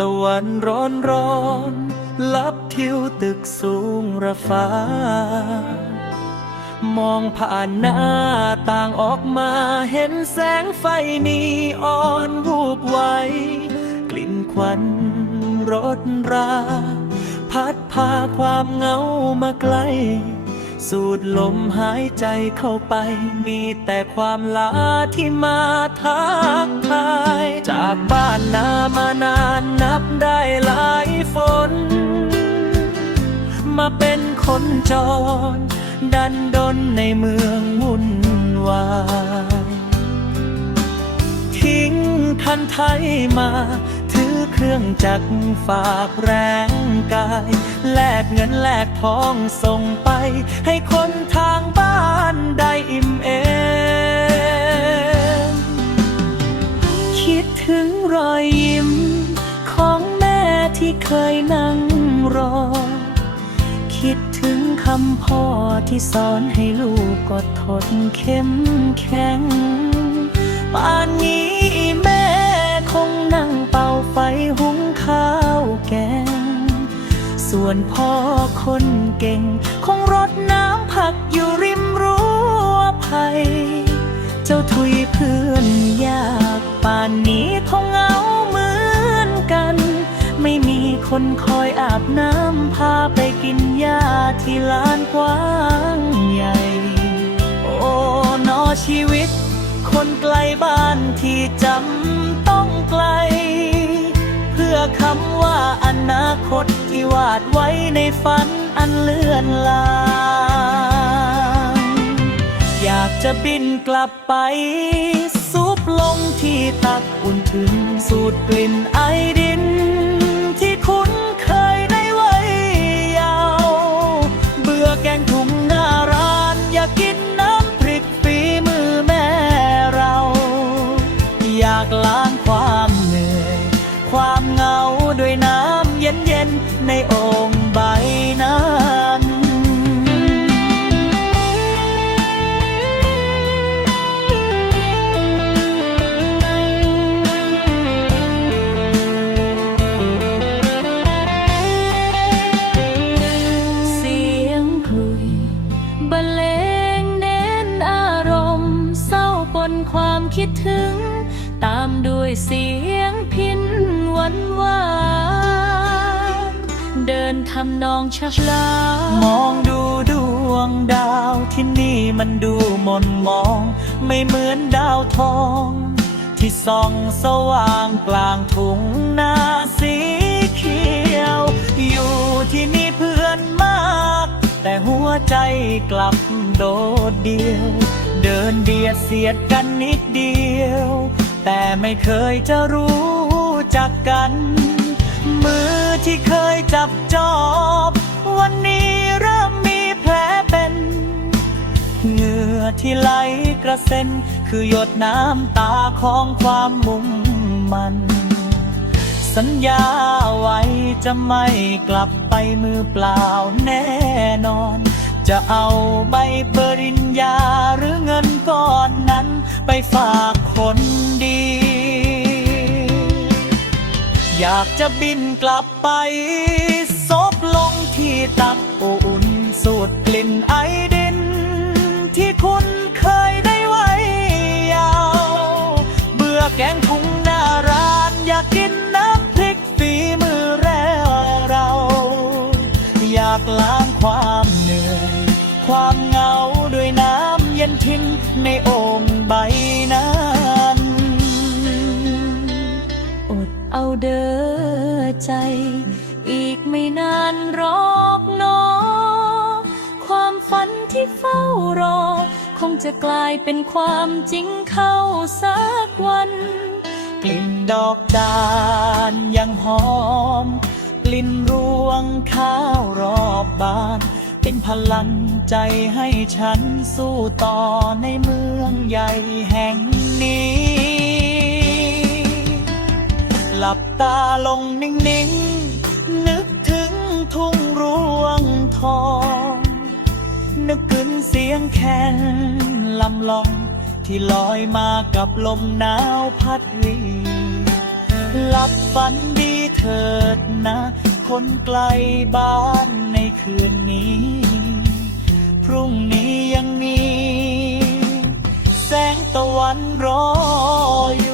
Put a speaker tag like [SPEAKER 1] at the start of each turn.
[SPEAKER 1] ตะวันร้อนร้อนลับทิวตึกสูงระฟ้า มองผ่านหน้าต่างออกมาเห็นแสงไฟนีออนวูบไวกลิ่นควันรถรา พัดพาความเงามาไกล สูดลมหายใจเข้าไป มีแต่ความลาที่มาทักทาย จากบ้านนามานานนับได้หลายฝน มาเป็นคนจร ดันดนในเมืองวุ่นวายทิ้งคันไทยมา เครื่องจักรฝากแรงกาย แลกเงินแลกทองส่งไป ให้คนทางบ้านได้อิ่มเอมคิดถึงรอยยิ้ม ของแม่ที่เคยนั่งรอ คิดถึงคำพ่อที่สอนให้ลูกกดทนเข้มแข็งป่านนี้แม่ เป่าไฟหุงข้าวแกง ส่วนพ่อคนเก่ง คงรดน้ำผักอยู่ริมรั้วไผ่เจ้าทุยเพื่อนยากป่านนี้คงเหงาเหมือนกัน ไม่มีคนคอยอาบน้ำพาไปกินหญ้าที่ลานกว้างใหญ่ โอ้นอชีวิต คนไกลบ้านที่จำ ตที่วาดไว้ในฝันอันเลื่อนลางอยากจะบินกลับไปซุบลงที่ตักอุ่นถึงสูดกลิ่นไอดิน ที่คุ้นเคยในวัยยาว เบื่อแกงถุงหน้าร้านอยากกิน นั้นเสียงพลุยบรรเลงเน้นอารมณ์เศร้าปนความคิดถึง ตามด้วยเสียงพินวันหวาน นทำนองช้าลามองดูดวงดาวที่นี่มันดูมนมอง ไม่เหมือนดาวทอง ที่ส่องสว่างกลางทุ่งนาสีเขียว อยู่ที่นี่เพื่อนมาก แต่หัวใจกลับโดดเดียว เดินเบียดเสียดกันนิดเดียว แต่ไม่เคยจะรู้จักกัน มือที่เคยจับจอบ ไหลกระเซ็น คือหยดน้ำตาของความมุ่งมัน สัญญาไว้จะไม่กลับไปมือเปล่าแน่นอน จะเอาใบปริญญาหรือเงินก้อนนั้น ไปฝากคนดี อยากจะบินกลับไปซบลงที่ตักอุ่นสูดกลิ่นไอากล้างความเหนื่อย ความเหงาด้วยน้ำเย็นทินในโอ่งใบนั้นอดเอาเด้อใจ อีกไม่นานรอกหนอ ความฝันที่เฝ้ารอ คงจะกลายเป็นความจริงเข้าสักวัน กลิ่นดอกจานยังหอม ลิ่นรวงข้าวรอบบาน เป็นพลังใจให้ฉันสู้ต่อในเมืองใหญ่แห่งนี้ หลับตาลงนิ่งๆ นึกถึงทุ่งรวงทอง นึกถึงเสียงแคนลำลองที่ลอยมากับลมหนาวพัดวีหลับฝันดีเถิดนะ คนไกลบ้านในคืนนี้ พรุ่งนี้ยังมี แสงตะวันรออยู่